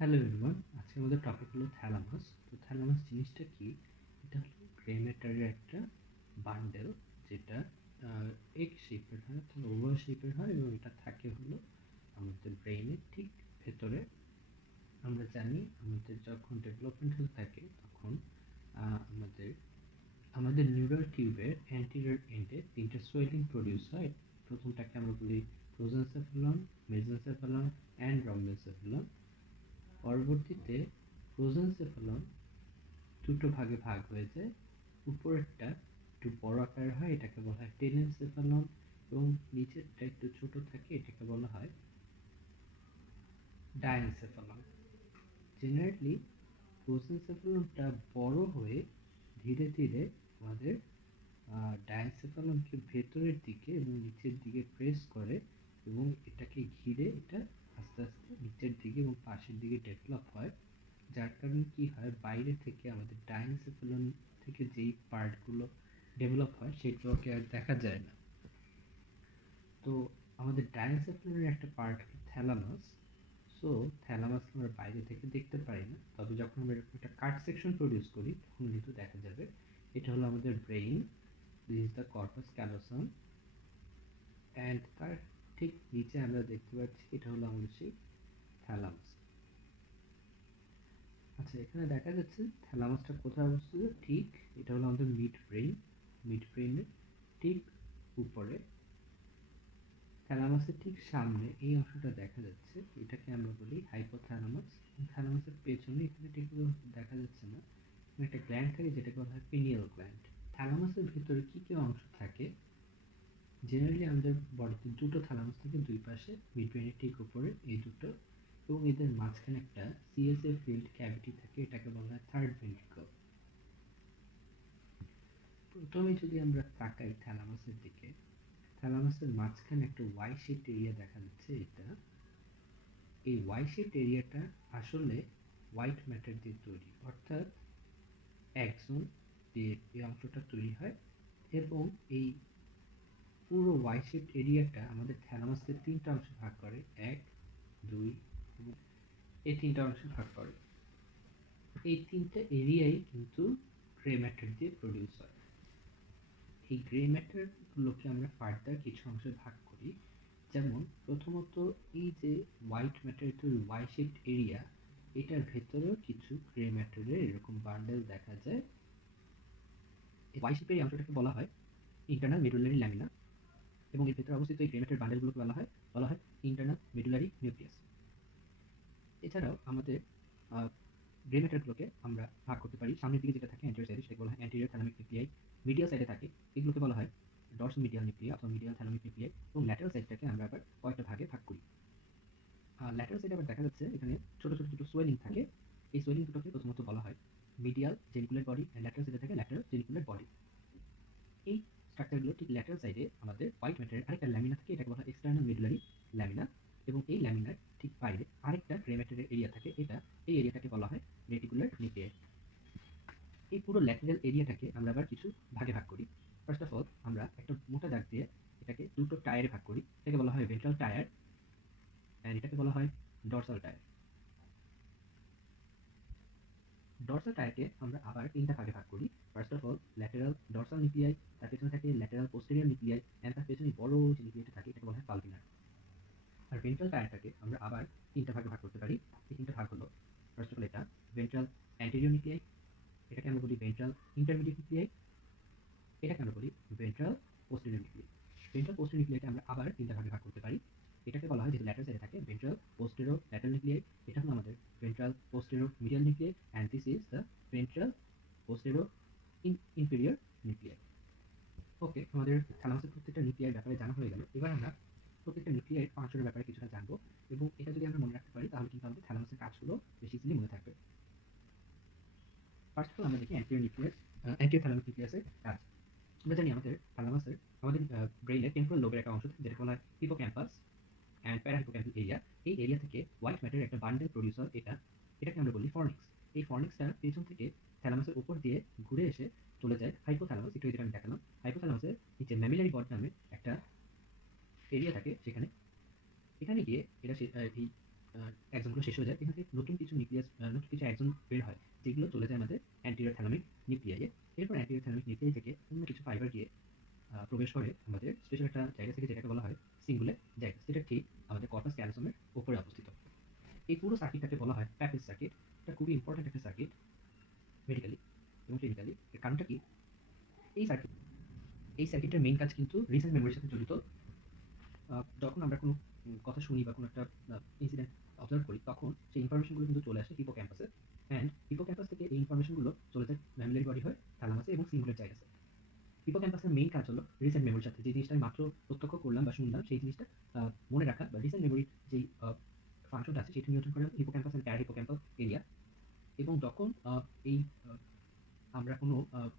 Hello everyone, আজকে আমাদের topic হলো থ্যালামাস। তো থ্যালামাস জিনিসটা কি? এটা হলো গ্রে ম্যাটারের একটা বান্ডেল, যেটা এগ শেপের হয় অর্থাৎ ওভাল শেপের হয় এবং এটা থাকে হলো আমাদের ব্রেইনের ঠিক ভেতরে। আমরা জানি আমাদের যখন ডেভেলপমেন্ট হতে থাকে তখন আমাদের আমাদের নিউরাল টিউবের অ্যান্টিরিয়র এন্ডে তিনটে সোয়েলিং প্রডিউস হয়। প্রথমটাকে আমরা বলি প্রোজেনসেফালন, মেসেনসেফালন অ্যান্ড রম্বেনসেফালন। পরবর্তীতে প্রোজেনসেফালন দুটো ভাগে ভাগ হয়ে যায়। উপরেরটা একটু বড় আকারের হয়, এটাকে বলা হয় টেলেনসেফালন, এবং নিচেরটা একটু ছোট থাকে, এটাকে বলা হয় ডায়ানসেফালন। জেনারেলি প্রোজেনসেফালনটা বড় হয়ে ধীরে ধীরে আমাদের ডায়ানসেফালনকে ভেতরের দিকে এবং নিচের দিকে প্রেস করে, এবং এটাকে ঘিরে এটা আস্তে আস্তে নিচের দিকে এবং পাশের দিকে ডেভেলপ হয়। যার কারণে কি হয়, বাইরে থেকে আমাদের ডাইনসেফালন থেকে যেই পার্টগুলো ডেভেলপ হয় সেগুলোকে আর দেখা যায় না। তো আমাদের ডাইনসেফালনের একটা পার্ট হলো থ্যালামাস। সো থ্যালামাস আমরা বাইরে থেকে দেখতে পাই না, তবে যখন আমরা এরকম একটা কাট সেকশন প্রডিউস করি তখন কিন্তু দেখা যাবে। এটা হলো আমাদের brain, this is the corpus callosum, and তার ঠিক নিচে আমরা দেখতে পাচ্ছি এটা হলো আমাদের সেই থ্যালামাস। আচ্ছা, এখানে দেখা যাচ্ছে থ্যালামাসটা কোথায় অবস্থিত। ঠিক এটা হলো আমাদের মিড ব্রেইনের ঠিক উপরে, থ্যালামাসের ঠিক সামনে এই অংশটা দেখা যাচ্ছে, এটাকে আমরা বলি হাইপোথ্যালামাস। থ্যালামাসের পেছনে এখানে ঠিক দেখা যাচ্ছে না, এখানে একটা গ্ল্যান্ড থাকে যেটাকে বলা হয় পিনিয়াল গ্ল্যান্ড। থ্যালামাসের ভিতরে কি কি অংশ থাকে? জেনারেলি আমাদের বডিতে দুটো থ্যালামাস থাকে, দুই পাশে, মিড ব্রেইনের ঠিক উপরে এই দুটো, এবং এদের মাঝখানে একটা সিএসএ ফিল্ড ক্যাভিটি থাকে, এটাকে বলা হয় থার্ড ভেন্ট্রিকল। প্রথমে যদি আমরা তাকাই থ্যালামাসের দিকে, থ্যালামাসের মাঝখানে একটা ওয়াই শেপড এরিয়া দেখা যাচ্ছে। এই ওয়াই শেপড এরিয়াটা আসলে হোয়াইট ম্যাটার দিয়ে তৈরি, অর্থাৎ অ্যাক্সন দিয়ে এই অংশটা তৈরি হয়, এবং এই পুরো ওয়াই শেপড এরিয়াটা আমাদের থ্যালামাসকে তিনটা অংশে ভাগ করে, এক, দুই এবং এই তিনটা অংশে ভাগ করে। এই তিনটা এরিয়াই কিন্তু গ্রে ম্যাটার দিয়ে প্রডিউস হয়। এই গ্রে ম্যাটারগুলোকে আমরা ফার্দার কিছু অংশে ভাগ করি। যেমন প্রথমত এই যে হোয়াইট ম্যাটারের তৈরি ওয়াই শেপড এরিয়া, এটার ভেতরেও কিছু গ্রে ম্যাটারের এরকম বান্ডেল দেখা যায়। এই ওয়াই শেপের এই অংশটাকে বলা হয় ইন্টারনাল মেডুলারি ল্যামিনা, এবং এর ভেতরে অবস্থিত এই গ্রে ম্যাটার বান্ডেলগুলোকে বলা হয় ইন্টারনাল মেডুলারি নিউক্লিয়াস। এছাড়াও আমাদের গ্রে ম্যাটারগুলোকে আমরা ভাগ করতে পারি। সামনের দিকে যেটা থাকে অ্যান্টেরিয়র সাইডে, সেটাকে বলা হয় অ্যান্টেরিয়র থ্যালামিক নিউক্লিয়াই। মিডিয়াল সাইডে থাকে, এগুলোকে বলা হয় ডরসাল মিডিয়াল নিউক্লিয়াই অথবা মিডিয়াল থ্যালামিক নিউক্লিয়াই, এবং ল্যাটারাল সাইডটাকে আমরা আবার কয়েকটা ভাগে ভাগ করি। ল্যাটারাল সাইডে আবার দেখা যাচ্ছে এখানে ছোট ছোট দুটো সোয়েলিং থাকে। এই সোয়েলিং দুটোকে প্রথমত বলা হয় medial geniculate body, and lateral সাইডে থাকে ল্যাটারাল জেনিকুলার বডি। এই স্ট্রাকচারগুলো ঠিক ল্যাটারাল সাইডে আমাদের হোয়াইট ম্যাটারের আরেকটা ল্যামিনা থাকে, এটাকে বলা হয় এক্সটার্নাল মেডুলারি ল্যামিনা, এবং এই ল্যামিনার ঠিক বাইরে আরেকটা গ্রে ম্যাটারের এরিয়া থাকে, এই এরিয়াটাকে বলা হয় রেটিকুলার নিউক্লিয়াই। এই পুরো ল্যাটেরাল এরিয়াটাকে আমরা আবার কিছু ভাগে ভাগ করি। ফার্স্ট অফ অল আমরা একটা মোটা দাগ দিয়ে এটাকে দুটো টায়ারে ভাগ করি, এটাকে বলা হয় ভেন্ট্রাল টায়ার, অ্যান্ড এটাকে বলা হয় ডরসাল টায়ার। ডরসাল টায়ারকে আমরা আবার তিনটা ভাগে ভাগ করি। First of all lateral dorsal nuclei, তার পেছনে থাকে ল্যাটেরাল পোস্টেরিয়র নিউক্লিয়াই, অ্যান্ড তার পেছনে বড় যে নিউক্লিয়াইটা থাকে এটাকে বলা হয় পালভিনার। আর ভেন্ট্রাল টায়ারটাকে আমরা আবার তিনটা ভাগে ভাগ করতে পারি। এই তিনটা ভাগ হলো, ফার্স্ট অফ অল এটা ভেন্ট্রাল অ্যান্টেরিয়র নিউক্লিয়াই, এটাকে আমরা বলি ভেন্ট্রাল ইন্টারমিডিয়েট নিউক্লিয়াই, এটাকে আমরা বলি ventral posterior nuclei. Ventral posterior নিউক্লিয়াইটা আমরা আবার তিনটা ভাগে ভাগ করতে পারি। এটাকে বলা হয়, যেহেতু ল্যাটারাল সাইডে থাকে, ভেন্ট্রাল পোস্টেরিয়র ল্যাটারাল নিউক্লিয়াই। এটা হলো আমাদের ventral posterior medial nuclei, and this is the ventral posterior inferior nuclei. Okay, আমাদের থ্যালামাসের প্রত্যেকটা নিউক্লিয়ার ব্যাপারে জানা হয়ে গেল। এবার আমরা প্রত্যেকটা নিউক্লিয়ার ফাংশনের ব্যাপারে কিছুটা জানবো, এবং এটা যদি আমরা মনে রাখতে পারি তাহলে কিন্তু আমাদের থ্যালামাসের কাজগুলো বেশি ইজিলি মনে থাকবে। ফার্স্ট অফ অল আমরা দেখি অ্যান্টিরিয়র নিউক্লিয়াস, অ্যান্টিরিয়র থ্যালামিক নিউক্লিয়াসের কাজ। আমরা জানি আমাদের ব্রেইনের টেম্পোরাল লোবের একটা অংশ থাকে যেটাকে বলা হয় হিপোক্যাম্পাস অ্যান্ড প্যারাহিপোক্যাম্পাল এরিয়া। এই এরিয়া থেকে হোয়াইট ম্যাটারের একটা বান্ডেল প্রডিউসার, এটাকে আমরা বলি ফর্নিক্স। এই ফর্নিক্সটা পেছন থেকে থ্যালামাসের উপর দিয়ে ঘুরে এসে চলে যায় হাইপোথ্যালামাস, একটু যেটা আমি দেখালাম। হাইপোথ্যালামাসের নিচে ম্যামিলারি বড নামে একটা এরিয়া থাকে, এখানে গিয়ে এরা এই এক্সনগুলো ওগুলো শেষ হয়ে যায়, এখান থেকে নতুন কিছু নিউক্লিয়াস নতুন কিছু অ্যাক্সন বের হয়, যেগুলো চলে যায় আমাদের অ্যান্টেরিয়র থ্যালামিক নিউক্লিয়াইয়ে। এরপর অ্যান্টেরিয়র থ্যালামিক নিউক্লিয়াই থেকে অন্য কিছু ফাইবার গিয়ে প্রবেশ করে আমাদের স্পেশাল একটা জায়গা থেকে, যেটাকে বলা হয় সিঙ্গুলেট জাইগাস, যেটা ঠিক আমাদের কর্পাস ক্যালোসামের উপরে অবস্থিত। এই পুরো সার্কিটটাকে বলা হয় প্যাপেজ সার্কিট। এটা খুবই ইম্পর্টেন্ট একটা সার্কিট মেডিকেলি এবং ক্লিনিক্যালি। এর কারণটা কি, এই সার্কিট এই সার্কিটের মেইন কাজ কিন্তু রিসেন্ট মেমোরির সাথে জড়িত। যখন আমরা কোনো কথা শুনি বা কোনো একটা ইনসিডেন্ট অবজার্ভ করি, তখন সেই ইনফরমেশনগুলো কিন্তু চলে আসে হিপোক্যাম্পাসে, অ্যান্ড হিপোক্যাম্পাস থেকে এই ইনফরমেশনগুলো চলে যায় ম্যামিলারি বডি হয় থ্যালামাসে এবং সিঙ্গুলেট জাইগাসে। হিপোক্যাম্পাসের মেইন কাজ হলো রিসেন্ট মেমোরির সাথে যে জিনিসটা আমি মাত্র প্রত্যক্ষ করলাম বা শুনলাম, সেই জিনিসটা মনে রাখা বা রিসেন্ট মেমোরির যেই ফাংশনটা আছে সেটা নিয়ন্ত্রণ করে হিপোক্যাম্পাস অ্যান্ড প্যারাহিপোক্যাম্পাল এরিয়া। এবং যখন এই আমরা কোনো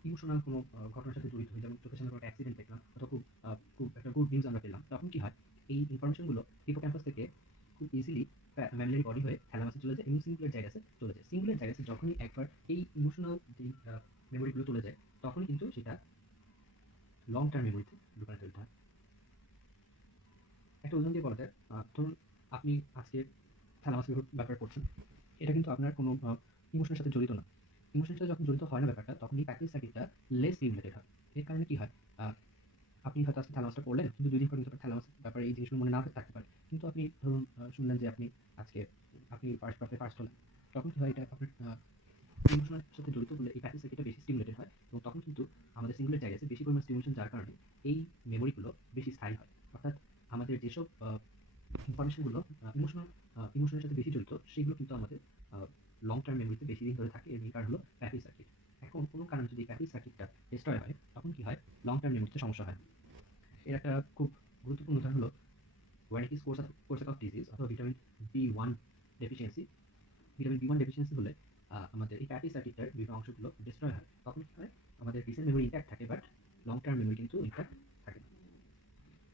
ইমোশনাল কোনো ঘটনার সাথে জড়িত হই, যেমন চোখের সামনে কোনো একটা অ্যাক্সিডেন্ট দেখলাম অথবা খুব একটা গুড নিউজ আমরা পেলাম, তখন কি হয়, এই ইনফরমেশনগুলো হিপোক্যাম্পাস থেকে খুব ইজিলি ম্যামিলারি বডি হয়ে থ্যালামাসে চলে যায় এবং সিঙ্গুলেট জাইগাসে চলে যায়। সিঙ্গুলেট জাইগাসে যখনই একবার এই ইমোশনাল যেই মেমোরিগুলো চলে যায়, তখনই কিন্তু সেটা লং টার্ম মেমোরিতে রূপান্তরিত হয়। একটা উদাহরণ দিয়ে বলা যায়, ধরুন আপনি আজকে থ্যালামাসের ব্যাপারে পড়ছেন, এটা কিন্তু আপনার কোনো ইমোশনের সাথে জড়িত না। ইমোশনের সাথে যখন জড়িত হয় না ব্যাপারটা, তখন এই প্যাকেজ সার্কিটটা লেস স্টিমুলেটেড হয়। এর কারণে কি হয়, আপনি হয়তো আজকে থ্যালামাসটা পড়লেন, কিন্তু 2 দিন পর কিন্তু আপনার থ্যালামাসের ব্যাপারে এই জিনিসগুলো মনে না থাকতে পারে। কিন্তু আপনি ধরুন শুনলেন যে আজকে আপনি ফার্স্ট ক্লাসে ফার্স্ট হলেন। তখন কি হয়, এটা আপনার ইমোশনের সাথে জড়িত বলে এই প্যাকেজ সার্কিটটা বেশি স্টিমুলেটেড হয়, এবং তখন কিন্তু আমাদের সিঙ্গুলেট জায়গাতে বেশি পরিমাণ স্টিমুলেশন যার কারণে এই মেমোরিগুলো বেশি স্থায়ী হয়। অর্থাৎ আমাদের যেসব ইনফরমেশনগুলো ইমোশনের সাথে বেশি জড়িত, সেগুলো কিন্তু আমাদের লং টার্ম মেমোরিতে বেশি দিন ধরে থাকে। এর মেইন কারণ হলো প্যাকেজ সার্কিট। এখন কোনো কারণে যদি প্যাকেজ সার্কিটটা ডিস্ট্রয় হয়, তখন কি হয়, লং টার্ম মেমোরিতে সমস্যা হয়। এর একটা খুব গুরুত্বপূর্ণ উদাহরণ হলো when it is course of disease অথবা vitamin B1 deficiency. Vitamin B1 deficiency হলে আমাদের এই প্যাকেজ সার্কিটটার বিভিন্ন অংশগুলো ডিস্ট্রয় হয়। তখন কি হয়, আমাদের রিসেন্ট মেমোরি ইনট্যাক্ট থাকে, বাট লং টার্ম মেমোরি কিন্তু ইনট্যাক্ট থাকে না।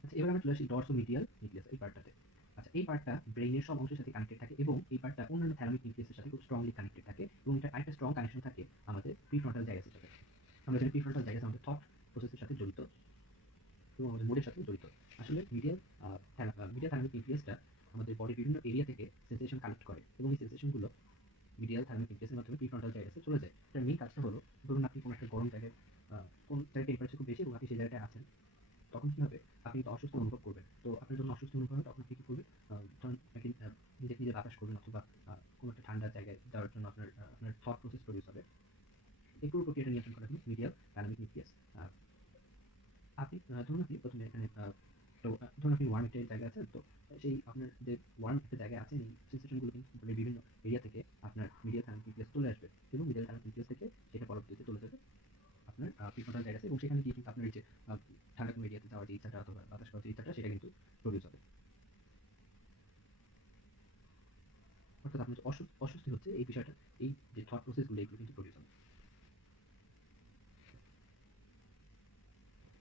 আচ্ছা, এবার আমরা চলে আসি ডরসোমিডিয়াল নিউক্লিয়াস এই পার্টটাতে। আচ্ছা, এই পার্টটা ব্রেইনের সব অংশের সাথে কানেক্টেড থাকে এবং এই পার্টটা অন্যান্য থ্যালামিক নিউক্লিয়াসের সাথে খুব স্ট্রংলি কানেক্টেড থাকে, এবং এটা আরেকটা স্ট্রং কানেকশন থাকে আমাদের প্রিফ্রন্টাল জাইগাসের সাথে। আমরা জানি প্রিফ্রন্টাল জাইগাস আমাদের থট প্রসেসের সাথে জড়িত এবং আমাদের মুডের সাথে জড়িত। আসলে মিডিয়াল থ্যালামিক নিউক্লিয়াসটা আমাদের বডির বিভিন্ন এরিয়া থেকে সেন্সেশন কালেক্ট করে, এবং এই সেন্সেশনগুলো মিডিয়াল থ্যালামিক নিউক্লিয়াসের মাধ্যমে প্রিফ্রন্টাল জাইগাসে চলে যায়। এটার মেইন কাজটা হলো, ধরুন আপনি কোনো একটা গরম জায়গায় কোন জায়গায় টেম্পারেচার খুব বেশি এবং আপনি সেই জায়গাটায় আছেন, তখন কি হবে, আপনি তো অসুস্থ অনুভব করবেন। তো আপনার যখন অসুস্থ অনুভব হয়, তখন আপনি কি করবেন, ধরুন আপনি নিজে নিজে বাতাস করবেন, অথবা কোনো একটা ঠান্ডা জায়গায় যাওয়ার জন্য আপনার থট প্রসেস প্রডিউস হবে। এই পুরো প্রক্রিয়াটা নিয়ন্ত্রণ করা হয় মিডিয়াল থ্যালামিক নিউক্লিয়াস। আপনি ধরুন আপনি প্রথমে এখানে তো ধরুন আপনি ওয়ার্ম একটা জায়গায় আছেন, তো সেই আপনার যে ওয়ার্ম একটা জায়গায় আছেন, এই সেন্সেশনগুলো কিন্তু বিভিন্ন এরিয়া থেকে আপনার মিডিয়াল থ্যালামিক নিউক্লিয়াস চলে আসবে, এবং মিডিয়াল থ্যালামিক নিউক্লিয়াস থেকে সেটা পরবর্তীতে চলে যাবে আপনার প্রিফ্রন্টাল জায়গাতে, এবং সেখানে গিয়ে কিন্তু আপনার এই যে ঠান্ডা কোনো এরিয়াতে যাওয়ার যে ইচ্ছাটা অথবা বাতাস খাওয়ার যে ইচ্ছাটা, সেটা কিন্তু প্রডিউস হবে। অর্থাৎ আপনার যে অস্বস্তি হচ্ছে এই বিষয়টা, এই যে থট প্রসেসগুলো, এগুলো কিন্তু প্রডিউস হবে।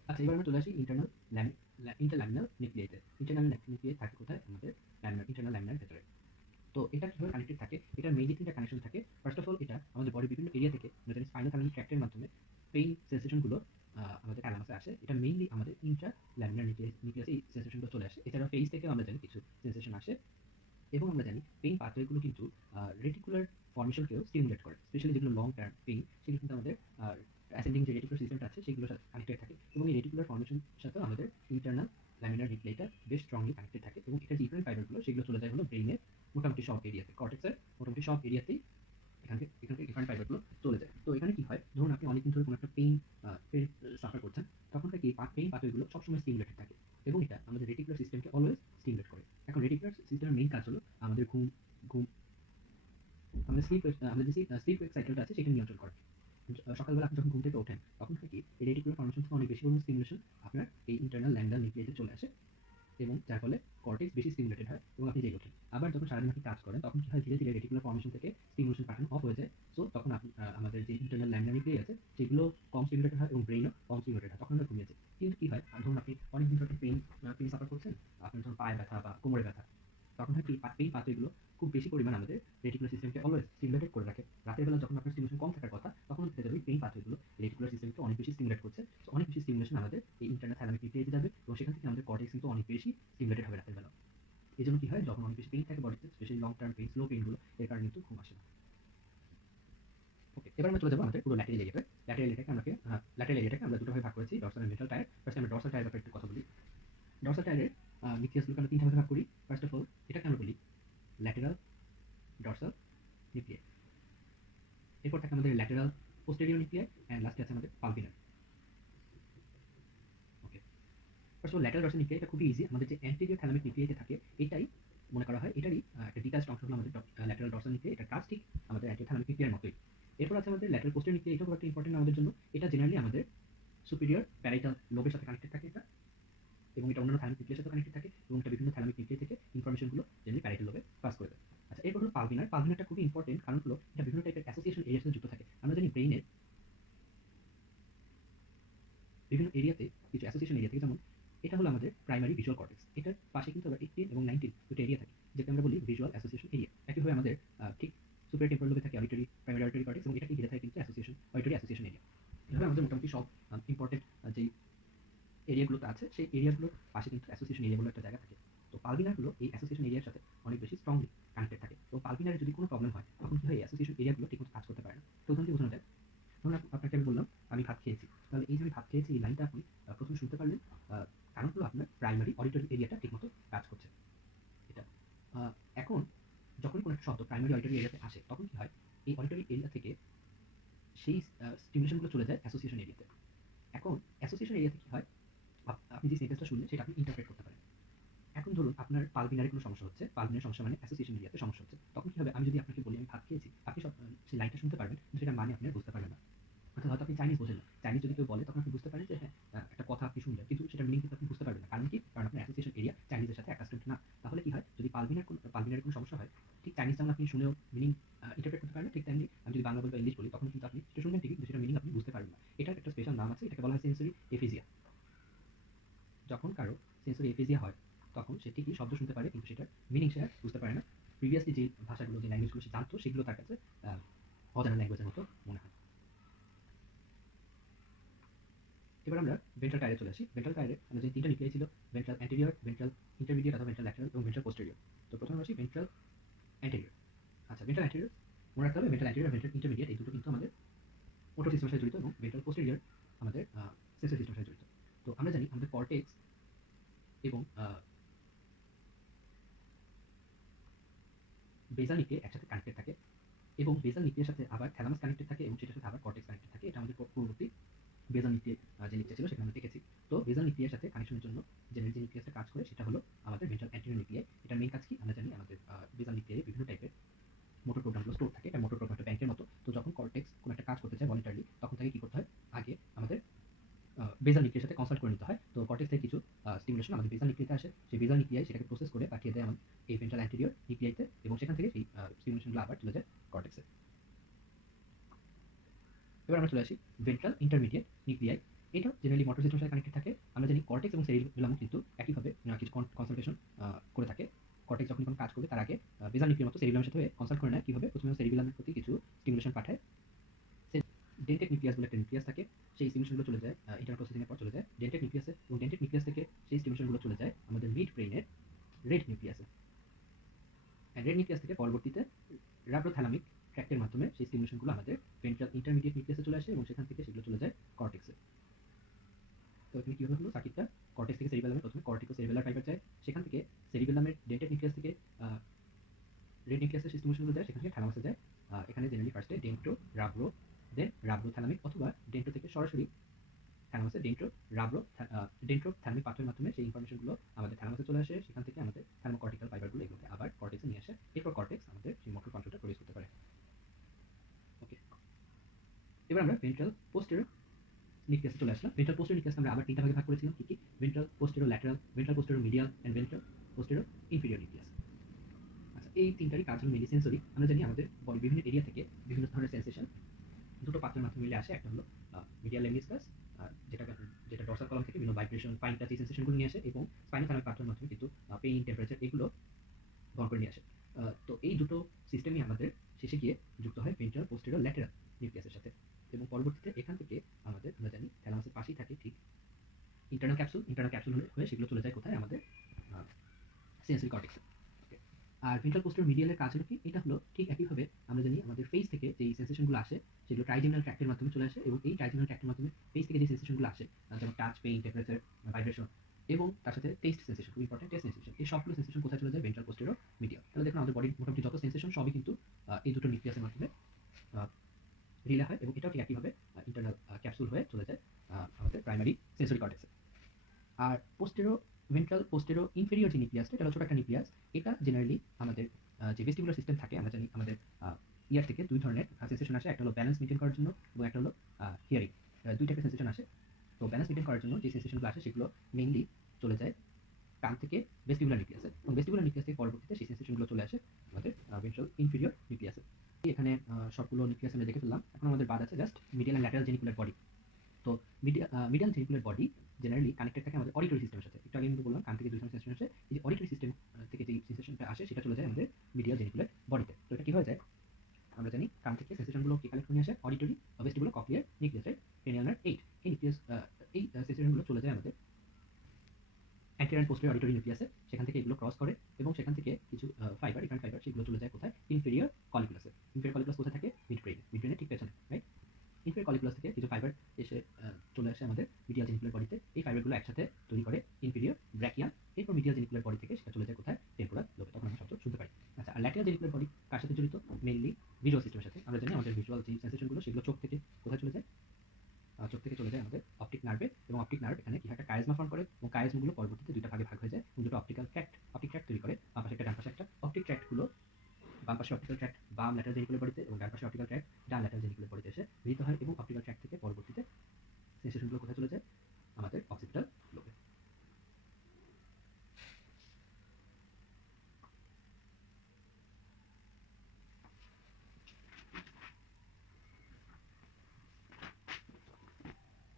আচ্ছা, এবার আমরা চলে আসি ইন্টারল্যামিনাল নিউক্লিয়াইতে। ইন্টারনাল নিউক্লিয়াই থাকে কোথায়, আমাদের ইন্টারনাল ল্যামিনার ভেতরে। তো এটা কিভাবে কানেক্টেড থাকে, এটার মেইনলি 3টা কানেকশন থাকে। ফার্স্ট অফ অল, এটা আমাদের বডির বিভিন্ন এরিয়া থেকে আমাদের স্পাইনাল থ্যালামিক ট্র্যাক্টের মাধ্যমে পেইন সেন্সেশনগুলো আমাদের থ্যালামাসে আসে। এটা মেইনলি আমাদের ইন্ট্রাল্যামিনার নিউক্লিয়াসে এই সেন্সেশনগুলো চলে আসে। এছাড়াও ফেজ থেকেও আমরা জানি কিছু সেন্সেশন আসে, এবং আমরা জানি পেইন পাথওয়েগুলো কিন্তু রেটিকুলার ফর্মেশনকেও স্টিমুলেট করে। স্পেশালি যেগুলো লং টার্ম পেইন, সেগুলো কিন্তু আমাদের অ্যাসেন্ডিং যে রেটিকুলার সিস্টেমটা আছে, সেগুলোর সাথে কানেক্টেড থাকে, এবং এই রেটিকুলার ফর্মেশন সাথেও আমাদের ইন্টারনাল ল্যামিনার নিউক্লিয়াইটা বেশ স্ট্রংলি কানেক্টেড থাকে, এবং এটা যে ডিফারেন্ট ফাইবারগুলো, সেগুলো চলে যায় হলো ব্রেইনের মোটামুটি সব এরিয়াতে, কর্টেক্সের মোটামুটি সব এরিয়াতেই এখান থেকে ডিফারেন্ট ফাইবারগুলো চলে যায়। তো এখানে কি হয়, ধরুন আপনি অনেকদিন ধরে কোনো একটা পেইন সাফার করছেন, তখন থেকে পেইন পাথওয়েগুলো সবসময় স্টিমুলেটেড থাকে, এবং এটা আমাদের রেটিকুলার সিস্টেমকে অলওয়েজ স্টিমুলেট করে। এখন রেটিকুলার সিস্টেমের মেইন কাজ হলো আমাদের ঘুম ঘুম আমাদের আমাদের যে স্লিপ ওয়েক সাইকেলটা আছে, সেটা নিয়ন্ত্রণ করা। সকালবেলা আপনি যখন ঘুম থেকে ওঠেন, তখন থেকে এই রেটিকুলার ফর্মেশন থেকে অনেক বেশি পরিমাণ স্টিমুলেশন আপনার এই ইন্টারনাল ল্যামিনার নিউক্লিয়াসে চলে আসে, এবং যার ফলে কর্টেক্স বেশি স্টিমুলেটেড হয় এবং আপনি জেগে ওঠেন। আবার যখন সারাদিন আপনি কাজ করেন, তখন কি হয়, ধীরে ধীরে রেটিকুলার ফর্মেশন থেকে স্টিমুলেশন পাঠানো অফ হয়ে যায়। সো তখন আমাদের যে ইন্টারনাল ল্যামিনার নিউক্লিয়াস আছে, সেগুলো কম স্টিমুলেটেড হয় এবং ব্রেইনও কম স্টিমুলেটেড হয়, তখন আমরা ঘুমিয়ে যাই। কিন্তু কি হয়, ধরুন আপনি অনেকদিন ধরে পেইন সাফার করছেন, আপনার ধরুন পায়ে ব্যথা বা কোমরে ব্যথা, তখন হয় কি, পেইন পাথওয়েগুলো খুব বেশি পরিমাণ আমাদের রেটিকুলার সিস্টেমকে অলওয়েজ স্টিমুলেটেড করে রাখে। রাতের বেলা যখন আপনার স্টিমুলেশন কম থাকার কথা, তখন দেখা যাবে পেইন পাথওয়েগুলো রেটিকুলার সিস্টেমকে অনেক বেশি স্টিমুলেট করছে। তো অনেক বেশি স্টিমুলেশন আমাদের এই ইন্টারনাল থ্যালামিক নিউক্লিয়াসে যাবে, এবং সেখান থেকে আমাদের কর্টেক্স কিন্তু অনেক বেশি স্টিমুলেটেড হবে রাতের বেলা। এজন্য কি হয়, যখন অনেক বেশি পেইন থাকে বডিতে, specially long term pain, slow পেইনগুলো, এর কারণে কিন্তু ঘুম আসে না। ওকে, এবার আমরা চলে যাবো আমাদের পুরো ল্যাটেরাল এরিয়াতে। ল্যাটেরাল এরিয়াটাকে আমরা দুটো ভাগে ভাগ করেছি, dorsal and ventral tier. First আমরা ডরসাল টায়ারের ব্যাপারে একটু কথা বলি। ডরসাল টায়ারের নিউক্লিয়াসগুলোকে আমরা তিনটা ভাগে ভাগ করি। ফার্স্ট অফ অল এটাকে আমরা বলি ল্যাটেরাল ডরসাল নিউক্লিয়াই। এরপর থাকে আমাদের ল্যাটেরাল পোস্টেরিয়র নিউক্লিয়াই, অ্যান্ড লাস্টে আছে আমাদের pulvinar. Okay, first of all lateral dorsal nuclei, এটা খুবই ইজি। আমাদের যে অ্যান্টেরিয়র থ্যালামিক নিউক্লিয়াইতে থাকে, এটাই মনে করা হয় এটারই একটা ডিটাচড অংশ হলো আমাদের ল্যাটেরাল ডরসাল নিউক্লিয়াই। এটার কাজ ঠিক আমাদের অ্যান্টেরিয়র থ্যালামিক নিউক্লিয়ার মতোই। এরপর আছে আমাদের ল্যাটেরাল পোস্টেরিয়র নিউক্লিয়াই, এটাও একটা ইম্পর্টেন্ট আমাদের জন্য। এটা জেনারেলি আমাদের সুপিরিয়র প্যারাইটাল লোবের সাথে কানেক্টেড থাকে এটা, এবং এটা অন্যান্য থ্যালামিক নিউক্লিয়ার সাথে কানেক্টেড থাকে, এবং এটা বিভিন্ন থ্যালামিক নিউক্লিয়াই থেকে ইনফরমেশনগুলো জেনারেলি প্যারাইটাল লোবে পাস করে দেয়। আচ্ছা, এরপর হলো পালভিনার। পালভিনারটা খুবই ইম্পর্টেন্ট, কারণ হলো এটা বিভিন্ন টাইপের অ্যাসোসিয়েশন এরিয়ার সাথে যুক্ত থাকে। আমরা জানি ব্রেইনের বিভিন্ন এরিয়াতে কিছু অ্যাসোসিয়েশন এরিয়া থাকে, যেমন এটা হলো আমাদের প্রাইমারি ভিজুয়াল কর্টেক্স। এটার পাশে কিন্তু আবার 18 এবং 19 দুটো এরিয়া থাকে, যেটা আমরা বলি ভিজুয়াল অ্যাসোসিয়েশন এরিয়া। একইভাবে আমাদের ঠিক সুপিরিয়র টেম্পোরাল লোবে থাকে অডিটরি, প্রাইমারি অডিটরি কর্টেক্স, এবং এটাকে ঘিরে থাকে কিন্তু অডিটরি অ্যাসোসিয়েশন এরিয়া। এভাবে আমাদের মোটামুটি সব ইম্পর্টেন্ট যেই এরিয়াগুলোতে আছে, সেই এরিয়াগুলোর পাশে কিন্তু অ্যাসোসিয়েশন এরিয়াগুলো একটা জায়গা থাকে। তো পালভিনার হলো এই অ্যাসোসিয়েশন এরিয়ার সাথে অনেক বেশি স্ট্রংলি কানেক্টেড থাকে। তো পালভিনারে যদি কোনো প্রবলেম হয়, তখন কি হয়, অ্যাসোসিয়েশন এরিয়াগুলো ঠিকমতো কাজ করতে পারে না। তো উদাহরণ দিয়ে বোঝানো যায়, ধরুন আপনাকে আমি বললাম আমি ভাত খেয়েছি, তাহলে এই যে আমি ভাত খেয়েছি এই লাইনটা আপনি প্রথমে শুনতে পারলেন, কারণ হলো আপনার প্রাইমারি অডিটরি এরিয়াটা ঠিকমতো কাজ করছে। এটা এখন যখনই কোনো একটা শব্দ প্রাইমারি অডিটরি এরিয়াতে আসে, তখন কি হয়, এই অডিটরি এরিয়া থেকে সেই স্টিমুলেশনগুলো চলে যায় অ্যাসোসিয়েশন এরিয়াতে। এখন অ্যাসোসিয়েশন এরিয়াতে কি হয়, আপনি যে সেন্টেন্সটা শুনলেন সেটা আপনি ইন্টারপ্রেট করতে পারেন। এখন ধরুন আপনার পালভিনারে কোনো সমস্যা হচ্ছে, পালভিনার সমস্যা মানে অ্যাসোসিয়েশন এরিয়াতে সমস্যা হচ্ছে। তখন কি হবে, আমি যদি আপনাকে বলি আমি ভাত খেয়েছি, আপনি সব সেই লাইনটা শুনতে পারবেন, কিন্তু সেটা মানে আপনি আর বুঝতে পারবেন না। অর্থাৎ হয়তো আপনি চাইনিজ বোঝেন না। চাইনিজ যদি কেউ বলে, তখন আপনি বুঝতে পারেন যে হ্যাঁ, একটা কথা আপনি শুনলেন, কিন্তু সেটার মিনিং কিন্তু আপনি বুঝতে পারবেন না। কারণ কি? কারণ আপনার অ্যাসোসিয়েশন এরিয়া চাইনিজের সাথে অ্যাকাস্টমড না। তাহলে কি হয়, যদি পালভিনারে কোনো সমস্যা হয়, ঠিক চাইনিজ যেমন আপনি শুনেও মিনিং ইন্টারপ্রেট করতে পারেন না, ঠিক তেমনি আমি যদি বাংলা বলি বা ইংলিশ বলি, তখন কিন্তু আপনি সেটা শুনবেন ঠিকই, কিন্তু সেটার মিনিং আপনি বুঝতে পারবেন না। এটার একটা স্পেশাল নাম আছে, এটাকে বলা হয় সেন্সরি এফিজিয়া। যখন কারো সেন্সরি এফিজিয়া হয়, তখন সে ঠিকই শব্দ শুনতে পারে, কিন্তু সেটার মিনিং সে আর বুঝতে পারে না। প্রিভিয়াসলি যে ভাষাগুলো, যে ল্যাঙ্গুয়েজগুলো সে জানতো, সেগুলো তার কাছে অজানা ল্যাঙ্গুয়েজের মতো মনে হয়। এবার আমরা ভেন্ট্রাল টায়ারে চলে আসি। ভেন্ট্রাল টায়ারে আমরা যে তিনটা নিউক্লিয়াই ছিল, ভেন্ট্রাল অ্যান্টেরিয়র, ভেন্ট্রাল ইন্টারমিডিয়েট অথবা ভেন্ট্রাল ল্যাটারাল এবং ভেন্ট্রাল পোস্টেরিয়র। তো প্রথমে আসি ভেন্ট্রাল অ্যান্টেরিয়র। আচ্ছা, ভেন্ট্রাল অ্যান্টেরিয়র মনে রাখতে হবে, ভেন্ট্রাল অ্যান্টেরিয়র, ভেন্ট্রাল ইন্টারমিডিয়েট, এই দুটো কিন্তু আমাদের মোটর সিস্টেমের সাথে জড়িত, এবং ভেন্ট্রাল পোস্টেরিয়র আমাদের সেন্সরি সিস্টেমের সাথে জড়িত। তো আমরা জানি আমাদের কর্টেক্স এবং বেসাল নিউক্লিয়াই একসাথে কানেক্টেড থাকে, এবং বেসাল নিউক্লিয়ার সাথে আবার থ্যালামাস কানেক্টেড থাকে, এবং সেটার সাথে আবার কর্টেক্স কানেক্টেড থাকে। এটা আমাদের পূর্ববর্তী বেসাল নিউক্লিয়ার যে লেকচার ছিল সেখানে আমরা দেখেছি। তো বেসাল নিউক্লিয়ার সাথে কানেকশনের জন্য যে নিউক্লিয়াসটা কাজ করে, সেটা হলো আমাদের ভেন্ট্রাল অ্যান্টেরিয়র নিউক্লিয়াই। এটার মেইন কাজ কি আমরা জানি, আমাদের বেসাল নিউক্লিয়ারে বিভিন্ন টাইপের মোটর প্রোগ্রামগুলো স্টোর থাকে। এটা মোটর প্রোগ্রাম একটা ব্যাংকের মতো। তো যখন কর্টেক্স কোনো একটা কাজ করতে চায় ভলান্টারিলি, তখন তাকে কি করতে হয়, আগে আমাদের বেসাল নিউক্লিয়ার সাথে কনসাল্ট করে নিতে হয়। তো কর্টেক্স থেকে কিছু স্টিমুলেশন আমাদের বেসাল নিউক্লিয়াতে আসে, সেই বেসাল নিউক্লিয়াই সেটাকে প্রসেস করে পাঠিয়ে দেয় আমাদের এই ভেন্ট্রাল অ্যান্টেরিয়র নিউক্লিয়াইতে, এবং সেখান থেকে সেই স্টিমুলেশনগুলো আবার চলে যায় কর্টেক্সে। এবার আমরা চলে আসি ভেন্ট্রাল ইন্টারমিডিয়েট নিউক্লিয়াই। এটা জেনারেলি মোটর সিস্টেমের সাথে কানেক্টেড থাকে। আমরা জানি কর্টেক্স এবং সেরিবেলামও কিন্তু একইভাবে কিছু কনসালটেশন করে থাকে। কর্টেক্স যখন কোনো কাজ করবে, তার আগে বেসাল নিউক্লিয়ার মতো সেরিবেলামের সাথে কনসাল্ট করে নেয়। কীভাবে? প্রথমে সেরিবেলামের প্রতি কিছু স্টিমুলেশন পাঠায়। ডেন্টেড নিউক্লিয়াস বলে একটা নিউক্লিয়াস থাকে, সেই স্টিমুলেশনগুলো চলে যায় ইন্টারনাল প্রসেসিংয়ের পর চলে যায় ডেন্টেড নিউক্লিয়াসে, এবং ডেন্টেড নিউক্লিয়াস থেকে সেই স্টিমুলেশনগুলো চলে যায় আমাদের মিড ব্রেইনের রেড নিউক্লিয়াসে। রেড নিউক্লিয়াস থেকে পরবর্তীতে রাব্রোথ্যালামিক ট্র্যাক্টের মাধ্যমে সেই স্টিমুলেশনগুলো আমাদের ভেন্ট্রাল ইন্টারমিডিয়েট নিউক্লিয়াসে চলে আসে, এবং সেখান থেকে সেগুলো চলে যায় কর্টেক্সে। তো এখানে কীভাবে হলো সার্কিটটা, কর্টেক্স থেকে সেরিবেলামে প্রথমে কর্টিকো সেরিবেলার ফাইবার যায়, সেখান থেকে সেরিবেলামের ডেন্টেড নিউক্লিয়াস থেকে রেড নিউক্লিয়াসের সেই স্টিমুলেশনগুলো যায়, সেখান থেকে থ্যালামাসে যায়। এখানে জেনারেলি ফার্স্টে ডেন্ট্রো, রাব্রো, দেন রাব্রোথ্যালামিক, অথবা ডেন্ট্রো থেকে সরাসরি থ্যালামাসে ডেন্ট্রো থ্যালামিক পাথরের মাধ্যমে সেই ইনফরমেশনগুলো আমাদের থ্যালামাসে চলে আসে, সেখান থেকে আমাদের থ্যালামোকর্টিক্যাল ফাইবারগুলো এগুলোকে আবার কর্টেক্সে নিয়ে আসে। এরপর কর্টেক্স আমাদের সেই মোটর কন্ট্রোলটা প্রডিউস করতে পারে। ওকে, এবার আমরা ভেন্ট্রাল পোস্টেরিয়র নিউক্লিয়াসে চলে আসলাম। ভেন্ট্রাল পোস্টেরিয়র নিউক্লিয়াসকে আমরা আবার তিনটা ভাগে ভাগ করেছিলাম, কি কি? Ventral posterior lateral, ventral posterior medial, and ventral posterior inferior nucleus. আচ্ছা, এই তিনটারই কাজ হলো মেনলি সেন্সরি। আমরা জানি আমাদের বডি বিভিন্ন এরিয়া থেকে বিভিন্ন ধরনের সেন্সেশন দুটো পাত্রের মাধ্যমে মিলে আসে। একটা হলো মিডিয়াল লেমিসকাস, যেটা যেটা ডরসাল কলাম থেকে বিভিন্ন ভাইব্রেশন, ফাইন টাচ, এই সেন্সেশনগুলো নিয়ে আসে, এবং স্পাইনাল থালামিক পাথরের মাধ্যমে কিন্তু পেইন, টেম্পারেচার এগুলো বহন করে নিয়ে আসে। তো এই দুটো সিস্টেমই আমাদের শেষে গিয়ে যুক্ত হয় ভেন্ট্রাল পোস্টেরিয়র ল্যাটারাল নিউক্লিয়াসের সাথে, এবং পরবর্তীতে এখান থেকে আমাদের আমরা জানি থ্যালামাসের পাশেই থাকে ঠিক ইন্টারনাল ক্যাপসুল হয়ে সেগুলো চলে যায় কোথায়, আমাদের সেন্সরি কর্টেক্সে। পোস্টেরিয়র মিডিয়ালের কাজ হলো কি, এটা হলো ঠিক একইভাবে আমরা জানি আমাদের ফেস থেকে যেই সেন্সেশনগুলো আসে সেগুলো ট্রাইজেমিনাল ট্র্যাক্টের মাধ্যমে চলে আসে, এবং এই ট্রাইজেমিনাল ট্র্যাক্টের মাধ্যমে ফেস থেকে যে সেন্সেশনগুলো আসে, যেমন টাচ, পেইন, টেম্পারেচার, ভাইব্রেশন, এবং তার সাথে টেস্ট সেন্সেশন, খুব ইম্পর্টেন্ট, টেস্ট সেন্সেশন, এই সবগুলো সেন্সেশন কোথায় চলে যায়? Ventral posterior medial. তাহলে দেখুন আমাদের বডির মোটামুটি যত সেন্সেশন সবই কিন্তু এই দুটো নিউক্লিয়াসের মাধ্যমে রিলে হয়, এবং এটাও ঠিক একইভাবে ইন্টারনাল ক্যাপসুল হয়ে চলে যায় আমাদের প্রাইমারি সেন্সরি কর্টেক্সে। আর ভেন্ট্রাল পোস্টেরো ইনফেরিয়র যে নিউক্লিয়াসটা, এটা হলো ছোট একটা নিউক্লিয়াস। এটা জেনারেলি আমাদের যে ভেস্টিবুলার সিস্টেম থাকে, আমরা জানি আমাদের ইয়ার থেকে দুই ধরনের সেন্সেশন আসে, একটা হলো ব্যালেন্স মেনটেন করার জন্য, এবং একটা হলো হিয়ারিং। দুই টাইপের সেন্সেশন আসে। তো ব্যালেন্স মেনটেন করার জন্য যে সেন্সেশনগুলো আসে সেগুলো মেইনলি চলে যায় কান থেকে ভেস্টিবুলার নিউক্লিয়াসে, এবং ভেস্টিবুলার নিউক্লিয়াস থেকে পরবর্তীতে সেই সেন্সেশনগুলো চলে আসে আমাদের ভেন্ট্রাল ইনফেরিয়র নিউক্লিয়াসে। এখানে সবগুলো নিউক্লিয়াস আমরা দেখে ফেললাম। এখন আমাদের বাদ আছে just medial and lateral geniculate body. তো medial geniculate body generally connected থাকে আমাদের অডিটরি সিস্টেমের সাথে। একটু আগে কিন্তু বললাম কান থেকে দুই ধরনের সেন্সেশন আসে। এই যে অডিটরি সিস্টেম থেকে যে সেন্সেশনটা আসে সেটা চলে যায় আমাদের মিডিয়াল জেনিকুলার বডিতে। তো এটা কি হয়ে যায়? আমরা জানি কান থেকে সেন্সেশনগুলো কি কালেক্ট নিয়ে আসে? Auditory vestibular cochlear nucleus, right? Cranial nerve 8। এই নিউক্লিয়াস এই সেন্সেশনগুলো চলে যায় আমাদের অ্যান্টেরিয়র অ্যান্ড পোস্টেরিয়র অডিটরি নিউক্লিয়াসে। সেখান থেকে এগুলো ক্রস করে, এবং সেখান থেকে কিছু ফাইবার, এখানে ফাইবার, সেগুলো চলে যায় কোথায়? ইনফেরিয়র কলিকুলাসে। ইনফেরিয়র কলিকুলাস কোথায় থাকে? মিড ব্রেইনে, মিড ব্রেইনের ঠিক পেছনে, রাইট? ইনফেরিয়র কলিকুলাস থেকে কিছু ফাইবার এসে চলে আসে আমাদের মিডিয়াল জেনিকুলার বডিতে। এই ফাইবারগুলো একসাথে তৈরি করে ইনফেরিয়র ব্র্যাকিয়াম। এরপর মিডিয়াল জেনিকুলার বডি থেকে সেটা চলে যায় কোথায়? টেম্পোরাল লোবে। তখন আমরা শব্দ শুনতে পাই। আচ্ছা, আর ল্যাটেরাল জেনিকুলার বডি কার সাথে জড়িত? মেইনলি ভিজুয়াল সিস্টেমের সাথে। আমরা জানি আমাদের ভিজুয়াল যে সেন্সেশনগুলো সেগুলো চোখ থেকে কোথায় চলে যায়? চোখ থেকে চলে যায় আমাদের অপটিক নার্ভে, এবং অপটিক নার্ভ এখানে কি একটা কায়াজমা ফর্ম করে, এবং কায়াজমাগুলো পরবর্তীতে দুইটা ভাগে ভাগ হয়ে যায়, এবং দুটো অপটিক ট্র্যাক্ট তৈরি করে। বাম পাশে একটা, ডান পাশে একটা। অপটিক ট্র্যাক্টগুলো, বাম পাশে অপটিক্যাল ট্র্যাক্ট বাম ল্যাটারাল জেনিকুলার বডিতে, এবং ডান পাশে অপটিক্যাল ট্র্যাক্ট ডান ল্যাটারাল জেনিকুলার বডিতে এসে মিলিত হয়, এবং অপটিক্যাল ট্র্যাক্ট থেকে পরবর্তীতে সেন্সেশনগুলো কোথায় চলে যায়? আমাদের অক্সিপিটাল লোবে।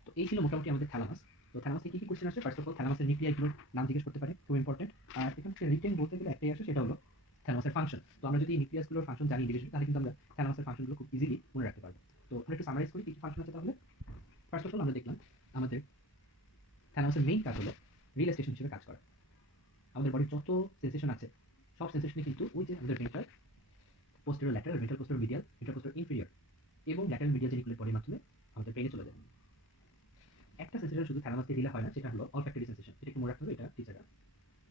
তো এই ছিল মোটামুটি আমাদের থ্যালামাস। তো থ্যালামাসে কি কোশ্চেন আসে? ফার্স্ট অফ অল থ্যালামাসের নিউক্লিয়াসগুলোর নাম জিজ্ঞেস করতে পারে, খুব ইম্পর্টেন্ট। আর এখান থেকে রিটেন বলতে গেলে একটাই আসে, সেটা হলো থ্যালামাসের ফাংশন। তো আমরা যদি নিউক্লিয়াসগুলোর ফাংশন জানি ইন্ডিভিজুয়ালি, তাহলে কিন্তু আমরা থ্যালামাসের ফাংশনগুলো খুব ইজিলি মনে রাখতে পারবো। তো আমরা একটু সামারাইজ করি কি কি ফাংশন আছে তাহলে। ফার্স্ট অফ অল আমরা দেখলাম আমাদের থ্যালামাসের মেইন কাজ হলো রিলে স্টেশন হিসেবে কাজ করা। আমাদের বডির যত সেন্সেশন আছে সব সেন্সেশনই কিন্তু ওই যে আমাদের ventral posterior lateral, ventral posterior medial, ventral posterior inferior, এবং ল্যাটারাল মিডিয়াল জেনিকুলার বডির মাধ্যমে আমাদের ব্রেনে চলে যায়। একটা সেন্সেশন শুধু থ্যালামাসকে রিলে হয় না, সেটা হলো অলফ্যাক্টরি সেন্সেশন। এটা একটু মনে রাখতে হবে, এটা টিচাররা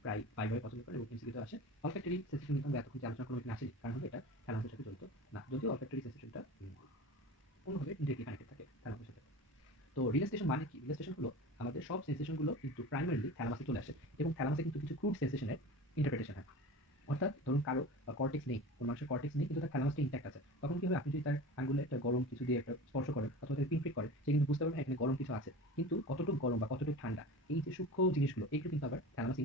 প্রায় 5 পছন্দ করে, এবং এমসিকিউতে আসে। অলফ্যাক্টরি সেন্সেশন কিন্তু আমরা এতক্ষণ যে আলোচনা করলাম এখানে আসেনি, কারণ হলো এটা থ্যালামাসের সাথে জড়িত না, যদিও অলফ্যাক্টরি সেন্সেশনটা অন্যভাবে ডিরেক্টলি কানেক্টেড থাকে থ্যালামাসের সাথে। তো রিলেস্টেশন মানে কি? রিলেস্টেশন হলো আমাদের সব সেন্সেশনগুলো কিন্তু প্রাইমারিলি থ্যালামাসে চলে আসে, এবং থ্যালামাসে কিন্তু কিছু ক্রুড সেন্সেশনের ইন্টারপ্রিটেশন হয়। অর্থাৎ ধরুন কারো কর্টেক্স নেই, কোনো মানুষের কর্টেক্স নেই, কিন্তু তার থ্যালামাসটা ইনট্যাক্ট আছে। তখন কি হবে? আপনি যদি তার আঙ্গুলে একটা গরম কিছু দিয়ে একটা স্পর্শ করেন, অথবা তাকে পিনপ্রিক করেন, সে কিন্তু বুঝতে পারবে না এখানে গরম কিছু আছে। কিন্তু কতটুকু গরম বা কতটুকু ঠান্ডা, এই যে সূক্ষ্ম জিনিসগুলো, এইগুলো কিন্তু আবার থ্যালামাস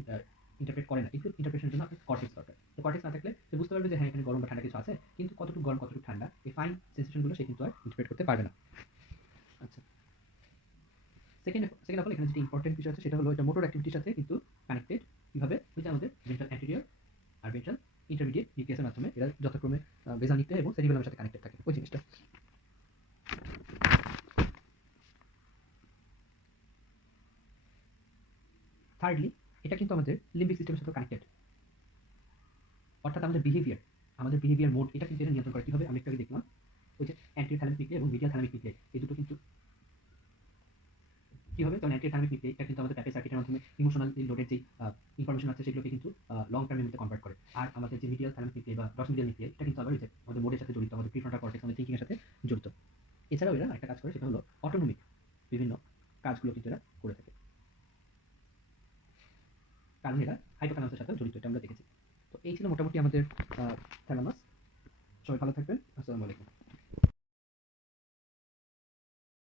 ইন্টারপ্রেট করে না। এগুলো ইন্টারপ্রেশনের জন্য আপনার কর্টেক্স দরকার। তো কর্টেক্স না থাকলে সে বুঝতে পারবে যে হ্যাঁ এখানে গরম বা ঠান্ডা কিছু আছে, কিন্তু কতটুকু গরম কতটুকু ঠান্ডা, এই ফাইন সেন্সেশনগুলো সে কিন্তু আর ইন্টারপ্রেট করতে পারবে না। আচ্ছা, সেকেন্ড অফ অল এখানে যেটা ইম্পর্টেন্ট বিষয় আছে সেটা হলো এটা মোটর অ্যাক্টিভিটির সাথে কিন্তু কানেক্টেড। কিভাবে? ওই যে আমাদের ভেন্ট্রাল অ্যান্টেরিয়র আর ভেন্ট্রাল ইন্টারমিডিয়েট নিউক্লিয়াসের মাধ্যমে এরা যথাক্রমে বেসাল নিউক্লিয়াস এবং সেরিবেলামের সাথে কানেক্টেড থাকে, ওই জিনিসটা। থার্ডলি, এটা কিন্তু আমাদের লিম্বিক সিস্টেমের সাথে কানেক্টেড। অর্থাৎ আমাদের বিহেভিয়ার মোড, এটা কিন্তু এটা নিয়ন্ত্রণ করে। কিভাবে? আমি একটু আগে দেখলাম ওই যে অ্যান্টিরিয়র থ্যালামিক নিউক্লিয়াস এবং মিডিয়াল থ্যালামিক নিউক্লিয়াস, এই দুটো কিন্তু কি হবে? তখন অ্যান্টিরিয়র থ্যালামিক নিউক্লিয়াস এটা কিন্তু আমাদের প্যাপেজ সার্কিটের মাধ্যমে ইমোশনাল লোডের যে ইনফরমেশন আছে সেগুলোকে কিন্তু লং টার্মের মধ্যে কনভার্ট করে। আর আমাদের যে মিডিয়াল থ্যালামিক নিউক্লিয়াস বা ডস মিডিয়াল নিউক্লিয়াস, এটা কিন্তু আবার আমাদের মোডের সাথে জড়িত, আমাদের প্রিফ্রন্টাল কর্টেক্স, আমাদের থিংকিং এর সাথে জড়িত। এছাড়াও এরা একটা কাজ করে, সেটা হলো অটোনমিক বিভিন্ন কাজগুলো কিন্তু এরা করে থাকে, কারণ এরা হাইপোথ্যালামাসের সাথে জড়িত, এটা আমরা দেখেছি। তো এই ছিল মোটামুটি আমাদের থ্যালামাস। সবাই ভালো থাকবেন। আসসালামু আলাইকুম।